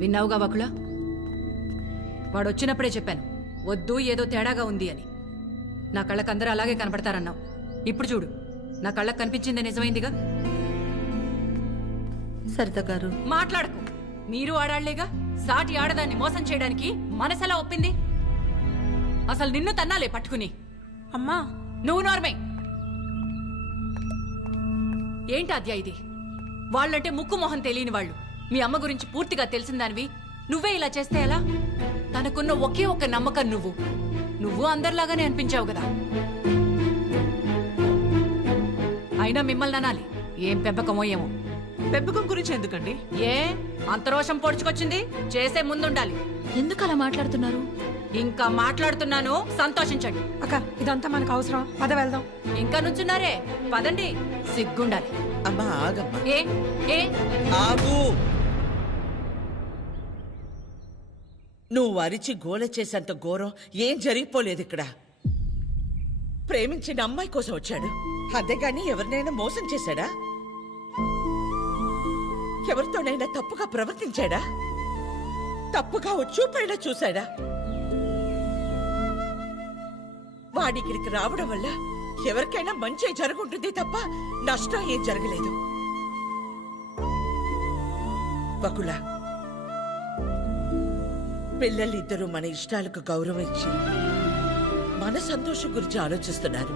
విన్నావుగా వకుల? వాడొచ్చినప్పుడే చెప్పాను, వద్దు ఏదో తేడాగా ఉంది అని. నా కళ్ళకందరూ అలాగే కనపడతారన్నావు. ఇప్పుడు చూడు, నా కళ్ళకు కనిపించింది నిజమైందిగా. సరిత గారు మాట్లాడకు. మీరు ఆడాళ్లేగా. సాటి ఆడదాన్ని మోసం చేయడానికి మనసెలా ఒప్పింది? అసలు నిన్ను తన్నాలే పట్టుకుని. అమ్మా నువ్వు నార్మే. ఏంటి అద్యా ఇది? వాళ్ళంటే ముక్కు మొహం తెలియని వాళ్ళు. మీ అమ్మ గురించి పూర్తిగా తెలిసిందానివి నువ్వే ఇలా చేస్తే ఎలా? తనకున్న ఒకే ఒక్క నమ్మకం నువ్వు అందరిలాగానే అనిపించావు కదా. అయినా మిమ్మల్ని అనాలి. ఏం పెంపకమో ఏమో. పెంపకం గురించి ఎందుకండి? ఏ అంత రోషం పొడుచుకొచ్చింది? చేసే ముందుండాలి. ఎందుకు అలా మాట్లాడుతున్నారు? ఇంకా మాట్లాడుతున్నాను, సంతోషించండి. అక్క ఇదంతా మనకు అవసరం, పద వెళ్దాం. ఇంకా నుంచున్నారే, పదండి. సిగ్గుండాలి. అమ్మా ఆగమ్మా. ఏ ఏ ఆగు. నువ్వు అరిచి గోల చేసేంత ఘోరం ఏం జరిగిపోలేదు ఇక్కడ. ప్రేమించిన అమ్మాయి కోసం వచ్చాడు, అంతేగాని ఎవరినైనా మోసం చేశాడా? ఎవరితోనైనా తప్పుగా ప్రవర్తించాడా? తప్పుగా చూపైనా చూశాడా? వాడికిడికి రావడం వల్ల ఎవరికైనా మంచి జరుగుంటుంది తప్ప నష్టం ఏం జరగలేదు. వకుల, పిల్లలిద్దరూ మన ఇష్టాలకు గౌరవం ఇచ్చి మన సంతోషం గురించి ఆలోచిస్తున్నారు.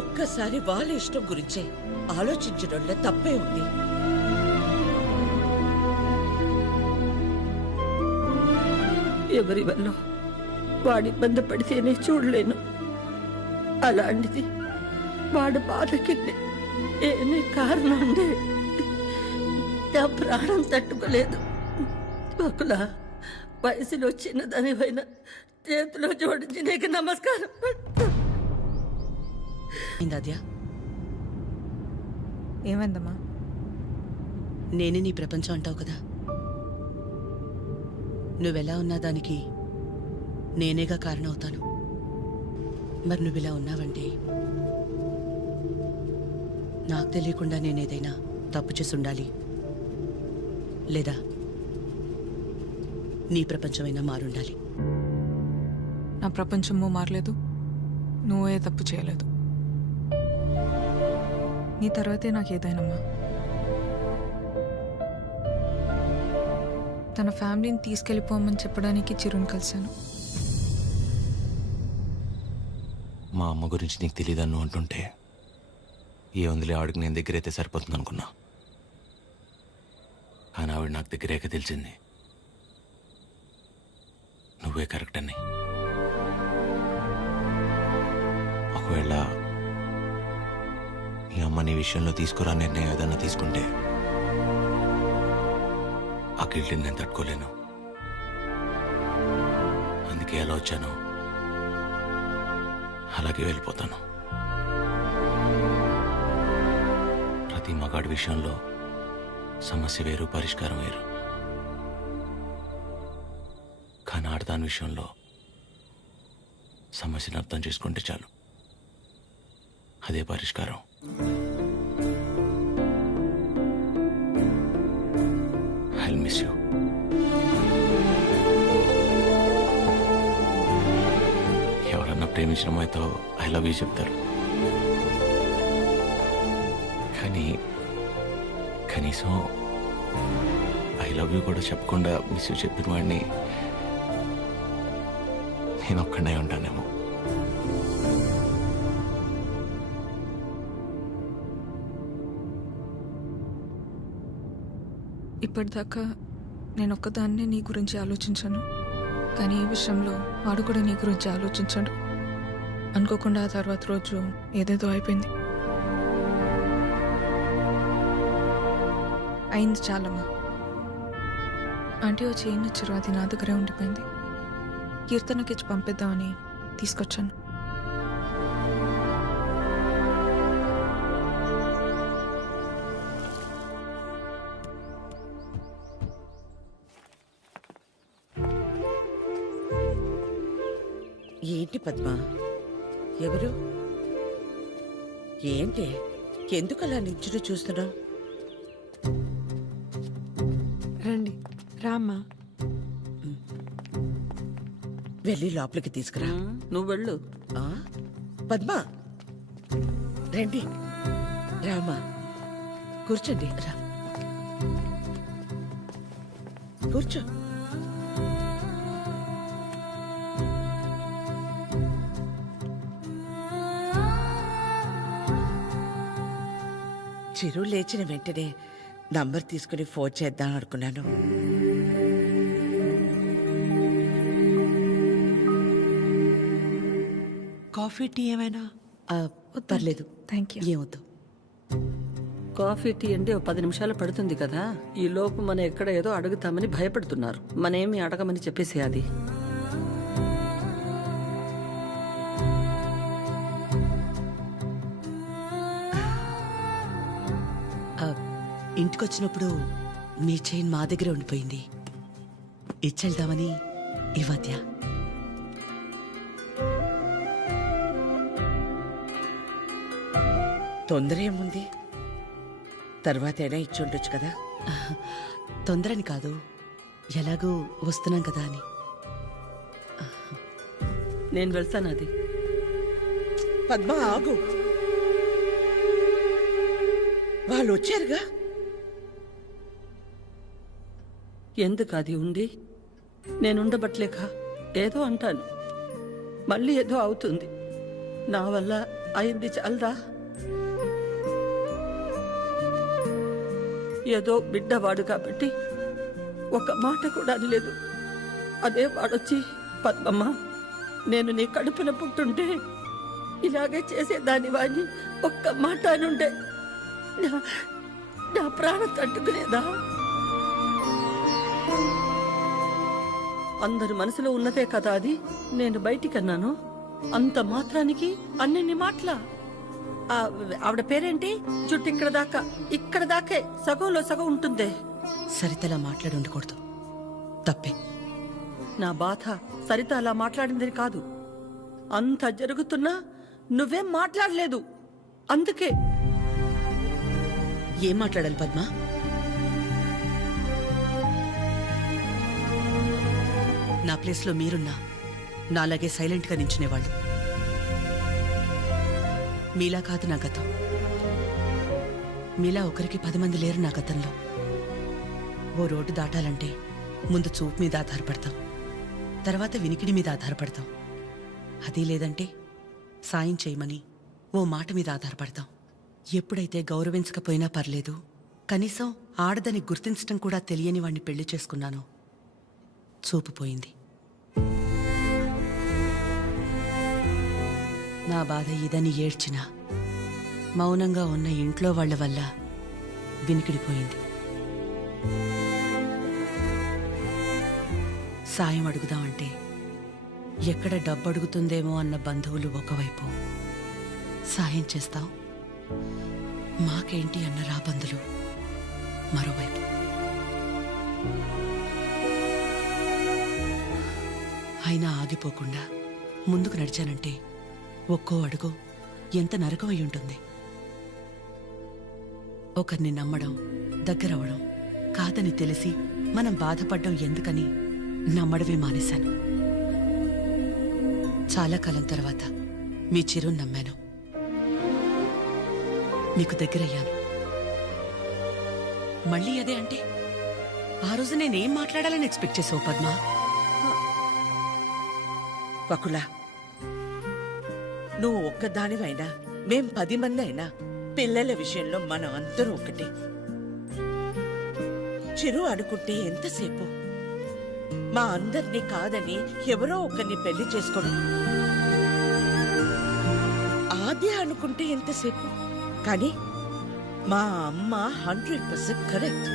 ఒక్కసారి వాళ్ళ ఇష్టం గురించే ఆలోచించడంలో తప్పే ఉంది. ఎవరి వల్ల వాడు ఇబ్బంది పడితేనే చూడలేను. అలాంటిది వాడు బాధకి ఏమీ కారణం ఉండే నా ప్రాణం తట్టుకోలేదు. ఒకల వయసులో చిన్నదానివైనా చేతిలో జోడించి నీకు నమస్కారం. ఏమైందమ్మా? నేనే నీ ప్రపంచం అంటావు కదా. నువ్వెలా ఉన్నా దానికి నేనేగా కారణమవుతాను. మరి నువ్విలా ఉన్నావంటే నాకు తెలియకుండా నేనేదైనా తప్పు చేసి ఉండాలి, లేదా నీ ప్రపంచమైనా మారుండాలి. నా ప్రపంచము మారలేదు, నువ్వే తప్పు చేయలేదు. నీ తర్వాతే నాకు ఏదైనమ్మా. తన ఫ్యామిలీని తీసుకెళ్ళిపోమని చెప్పడానికి చిరుని కలిశాను. మా అమ్మ గురించి నీకు తెలియదన్ను అంటుంటే ఏ ఉందిలే, ఆవిడకి నేను దగ్గరైతే సరిపోతుంది అనుకున్నా. కానీ ఆవిడ నాకు దగ్గరేక తెలిసింది నువ్వే కరెక్ట్ అని. ఒకవేళ ఈ అమ్మ నీ విషయంలో తీసుకురా నిర్ణయం ఏదన్నా తీసుకుంటే ఆ గిల్ట్ని నేను తట్టుకోలేను. అందుకే ఎలా వచ్చాను అలాగే వెళ్ళిపోతాను. ప్రతి మగాడి విషయంలో సమస్య వేరు, పరిష్కారం వేరు. కానీ ఆడదాని విషయంలో సమస్యను అర్థం చేసుకుంటే చాలు, అదే పరిష్కారం. I'll miss you. ఎవరన్నా ప్రేమించిన అమ్మాయితో ఐ లవ్ యూ చెప్తారు, కానీ కనీసం ఐ లవ్ యూ కూడా చెప్పకుండా మిస్ యూ చెప్పిన వాడిని నేను ఒక్కడే ఉంటానేమో. ఇప్పటిదాకా నేను ఒక్కదాన్నే నీ గురించి ఆలోచించాను, కానీ ఈ విషయంలో వాడు కూడా నీ గురించి ఆలోచించాడు. అనుకోకుండా ఆ తర్వాత రోజు ఏదేదో అయిపోయింది. అయింది చాలమ్మా. ఆంటీ వచ్చి ఏం ఇచ్చారు, అది నా దగ్గరే ఉండిపోయింది. కీర్తనకి ఇచ్చి పంపిద్దామని తీసుకొచ్చాను. ఏంటి పద్మ? ఎవరు? ఏంటి? ఎందుకు అలా నించుని చూస్తున్నావు? రండి రామ్మా. వెళ్ళి లోపలికి తీసుకురా. నువ్వు వెళ్ళు. ఆ? పద్మా రండి, రామా కూర్చోండి. రా కూర్చో. చిరు లేచిన వెంటనే నంబర్ తీసుకుని ఫోన్ చేద్దాం అనుకున్నాను. కాఫీ టీ ఏమైనా? పర్లేదు, థ్యాంక్ యూ. ఏమొద్దు. కాఫీ టీ అంటే 10 నిమిషాలు పడుతుంది కదా. ఈ లోపు మనం ఎక్కడ ఏదో అడుగుతామని భయపడుతున్నారు. మనేమి అడగమని చెప్పేసి అది. ఇంటికొచ్చినప్పుడు మీ చైన్ మా దగ్గర ఉండిపోయింది. ఇచ్చెళ్దామని ఈ మధ్య. తొందర ఏముంది, తర్వాతైనా ఇచ్చి ఉండొచ్చు కదా. తొందరని కాదు, ఎలాగూ వస్తున్నాం కదా అని. నేను వెళ్తాను అది. పద్మ ఆగు, వాళ్ళు వచ్చారుగా. ఎందుకు అది ఉండి నేనుండబట్లేక ఏదో అంటాను, మళ్ళీ ఏదో అవుతుంది. నా వల్ల అయింది చాలదా? ఏదో బిడ్డవాడు కాబట్టి ఒక మాట కూడా అనలేదు. అదే వాడొచ్చి పద్మమ్మ నేను నీ కడుపున పుట్టుంటే ఇలాగే చేసేదాని వాడిని ఒక్క మాట అనుండే నా ప్రాణం తట్టుకునేదా? అందరి మనసులో ఉన్నదే కదా అది. నేను బయటికన్నాను, అంత మాత్రానికి అన్ని మాటలా? ఆవిడ పేరేంటి? చుట్టూ ఇక్కడ దాకే సగంలో సగం ఉంటుందే. సరితలా మాట్లాడి ఉండకూడదు, తప్పే. నా బాధ సరిత అలా మాట్లాడిందని కాదు, అంత జరుగుతున్నా నువ్వేం మాట్లాడలేదు, అందుకే. ఏం మాట్లాడాలి పద్మ? నా ప్లేస్లో మీరున్నా నాలాగే సైలెంట్గా నించునేవాళ్ళు. మీలా కాదు నా గతం. మీలా ఒకరికి 10 మంది లేరు నా గతంలో. ఓ రోడ్డు దాటాలంటే ముందు చూపు మీద ఆధారపడతాం, తర్వాత వినికిడి మీద ఆధారపడతాం. అదీ లేదంటే సాయం చేయమని ఓ మాట మీద ఆధారపడతాం. ఎప్పుడైతే గౌరవించకపోయినా పర్లేదు, కనీసం ఆడదని గుర్తించడం కూడా తెలియని వాణ్ణి పెళ్లి చేసుకున్నానో చూపు పోయింది. నా బాధ ఇదని ఏడ్చినా మౌనంగా ఉన్న ఇంట్లో వాళ్ల వల్ల వినికిడిపోయింది. సాయం అడుగుదామంటే ఎక్కడ డబ్బు అడుగుతుందేమో అన్న బంధువులు ఒకవైపు, సాయం చేస్తాం మాకేంటి అన్న రాబందులు మరోవైపు. అయినా ఆగిపోకుండా ముందుకు నడిచానంటే ఒక్కో అడుగు ఎంత నరకమై ఉంటుంది. ఒకరిని నమ్మడం, దగ్గరవడం కాదని తెలిసి మనం బాధపడ్డం ఎందుకని నమ్మడమే మానేశాను. చాలా కాలం తర్వాత మీ చిరుని నమ్మాను, మీకు దగ్గరయ్యాను. మళ్ళీ అదే అంటే ఆ రోజు నేనేం మాట్లాడాలని ఎక్స్పెక్ట్ చేసావు పద్మా? వకులా, నువ్వు ఒక్కదానివైనా మేం 10 మంది అయినా పిల్లల విషయంలో మనం అందరూ ఒకటే. చిరు అనుకుంటే ఎంతసేపు మా అందరినీ కాదని ఎవరో ఒకరిని పెళ్లి చేసుకోవడం. ఆద్య అనుకుంటే ఎంతసేపు, కానీ మా అమ్మ 100% కరెక్ట్.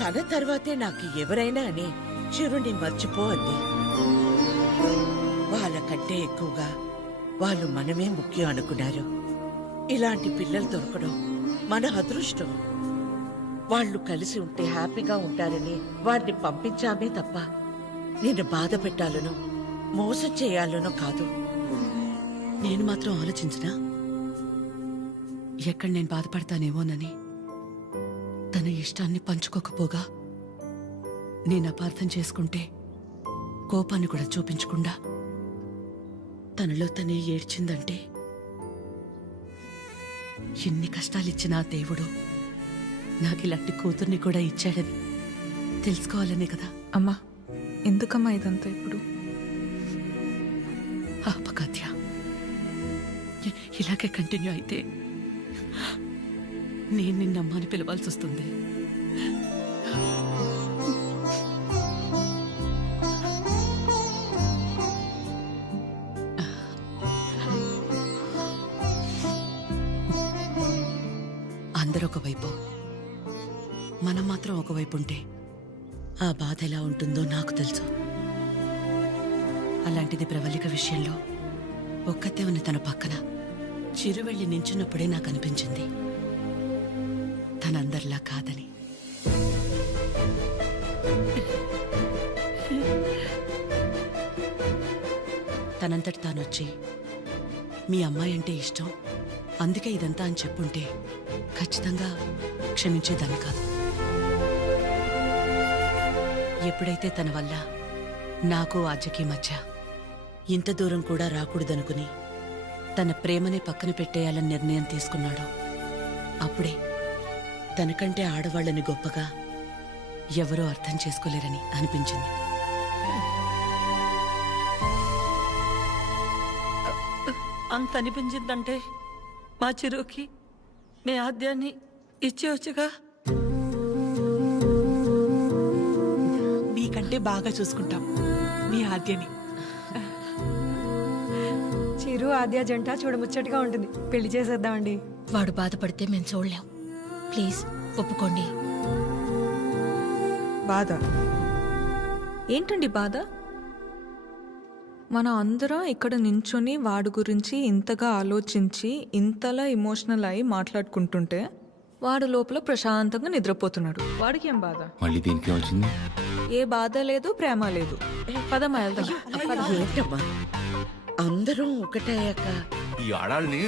తన తర్వాతే నాకు ఎవరైనా అని చిరుని మర్చిపో అంది. వాళ్ళకంటే ఎక్కువగా వాళ్ళు మనమే ముఖ్యం అనుకున్నారు. ఇలాంటి పిల్లలు దొరకడం మన అదృష్టం. వాళ్ళు కలిసి ఉంటే హ్యాపీగా ఉంటారని వాడిని పంపించామే తప్ప నిన్ను బాధ పెట్టాలనో మోసం చేయాలనో కాదు. నేను మాత్రం ఆలోచించనా ఎక్కడ నేను బాధపడతానేమోనని? తన ఇష్టాన్ని పంచుకోకపోగా నేను అపార్థం చేసుకుంటే కోపాన్ని కూడా చూపించకుండా తనలో తనే ఏడ్చిందంటే ఎన్ని కష్టాలిచ్చినా దేవుడు నాకు ఇలాంటి కూతుర్ని కూడా ఇచ్చాడని తెలుసుకోవాలనే కదా. అమ్మా ఎందుకమ్మా ఇదంతా ఇప్పుడు? ఆపకాద్య, ఇలాగే కంటిన్యూ అయితే నేను నిన్నమ్మని పిలవాల్సి వస్తుంది. అందరూ ఒకవైపు, మనం మాత్రం ఒకవైపు ఉంటే ఆ బాధ ఎలా ఉంటుందో నాకు తెలుసు. అలాంటిది ప్రవళిక విషయంలో ఒక్కతే ఉన్న తన పక్కన చిరు వెళ్ళి నించున్నప్పుడే నాకు అనిపించింది తనందరిలా కాదని. తనంతటి తానొచ్చి మీ అమ్మాయి అంటే ఇష్టం అందుకే ఇదంతా అని చెప్పుంటే ఖచ్చితంగా క్షమించేదాన్ని కాదు. ఎప్పుడైతే తన వల్ల నాకు ఆద్యకి మధ్య ఇంత దూరం కూడా రాకూడదనుకుని తన ప్రేమని పక్కన పెట్టేయాలని నిర్ణయం తీసుకున్నాడో అప్పుడే తనకంటే ఆడవాళ్ళని గొప్పగా ఎవరూ అర్థం చేసుకోలేరని అనిపించింది. అంత అనిపించిందంటే మా చిరుకి మీ ఆద్యాన్ని ఇచ్చేవచ్చుగా. మీకంటే బాగా చూసుకుంటాం మీ ఆద్యని. చిరు ఆద్య జంట చూడముచ్చటగా ఉంటుంది. పెళ్లి చేసేద్దామండి. వాడు బాధపడితే మేము చూడలేం. ప్లీజ్ ఒప్పుకోండి. బాధ ఏంటండి బాధ? మన అందరం ఇక్కడ నించొని వాడి గురించి ఇంతగా ఆలోచించి ఇంతలా ఎమోషనల్ అయి మాట్లాడుకుంటుంటే వాడు లోపల ప్రశాంతంగా నిద్రపోతున్నాడు. వాడికి ఏం బాధ? మళ్ళీ దీనికి వచ్చింది. ఏ బాధ లేదు, ప్రేమ లేదు. పదమ్మా వెళ్దాం. ఏంటమ్మా అందరం ఒకటయ్యాక ఈ ఆడాళ్ళని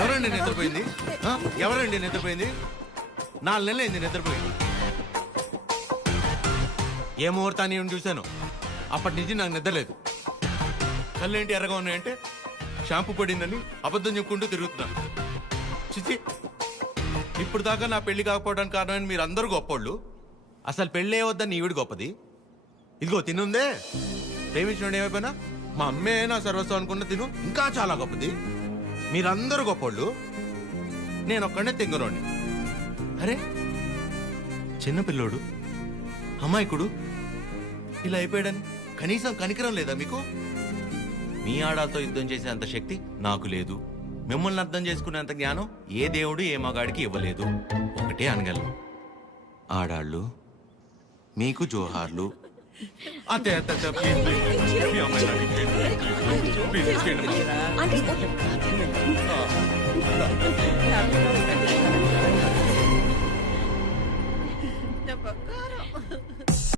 ఎవరండి నిద్రపోయింది? ఆ? ఎవరండి నిద్రపోయింది? 4 నెలలైంది నిద్రపోయింది. ఏ ముహూర్తాన్ని చూశాను అప్పటి నుంచి నాకు నిద్రలేదు. కళ్ళేంటి ఎర్రగా ఉన్నాయంటే షాంపూ పడిందని అబద్ధం చెప్పుకుంటూ తిరుగుతున్నాను. చిచి, ఇప్పుడు దాకా నా పెళ్లి కాకపోవడానికి కారణమైన మీరు అందరూ గొప్పోళ్ళు. అసలు పెళ్ళే వద్దని ఈవిడ గొప్పది. ఇదిగో తినుందే, ప్రేమించిన ఏమైపోయినా మా అమ్మే నా సర్వస్వం అనుకున్న తిను ఇంకా చాలా గొప్పది. మీరందరూ గొప్పోళ్ళు, నేను ఒక్కడే తెంగరోని. అరే చిన్నపిల్లోడు అమాయకుడు ఇలా అయిపోయాడని కనీసం కనికరం లేదా మీకు? మీ ఆడాలతో యుద్ధం చేసే అంత శక్తి నాకు లేదు. మిమ్మల్ని అర్థం చేసుకునేంత జ్ఞానం ఏ దేవుడు ఏ మగాడికి ఇవ్వలేదు. ఒకటే అనగలను, ఆడాళ్ళు మీకు జోహార్లు. అతే బంగారం.